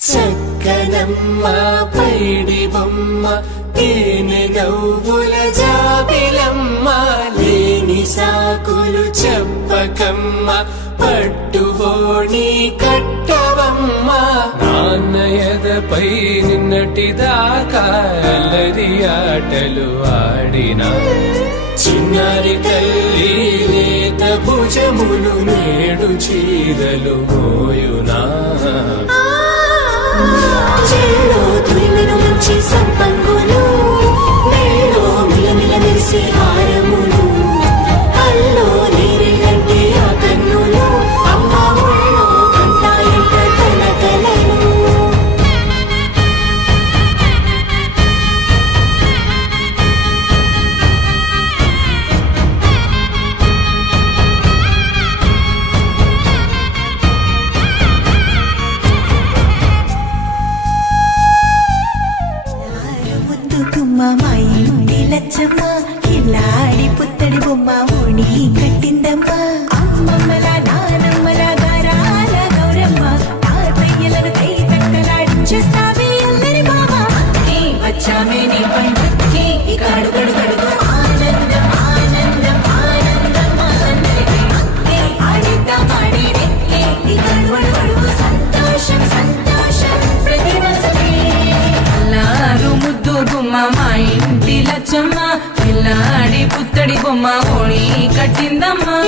చక్కనమ్మ పైడి బొమ్మ తేనె నవ్వుల జాబిలమ్మ లేని సాకులు చెప్పకమ్మ పట్టువోణి కట్టవమ్మ నాన్నయదపై నిన్నటిదాకా అల్లరి ఆటలు ఆడినా చిన్నారి తల్లి లేత భుజములు నేడు చీరలు మోయునా చెల్లో తురిమిన మంచి సంపంగులు మెల్లో మిలమిల మెరిసే హారములు అల్లో నీరెళ్ళంటే ఆ కన్నులు అమ్మ ఒళ్ళో కంటాయంట తన కలలు మా ఇంటి లచ్చమ్మ కిల్లాడి పుత్తడి బొమ్మ ఓణి కట్టిందమ్మ అమ్మమ్మల నానమ్మల గారాల గౌరమ్మ తాతయ్యలను కై తక్కలాడించేస్తావే అల్లరి బావ వచ్చామే నీ పండుకి ఇక అడుగడు గడుగు ఆనందం ఆనందం ఆనందం అందరికీ ఆడిద్దాం ఆడిరే ఇక అడుగడు సంతోషం సంతోషం ప్రతి మనసుకి అల్లారు ముద్దు బొమ్మ మా ఇంటి లచ్చమ్మ పిల్లాడి పుత్తడి బొమ్మ ఓణి కట్టిందమ్మా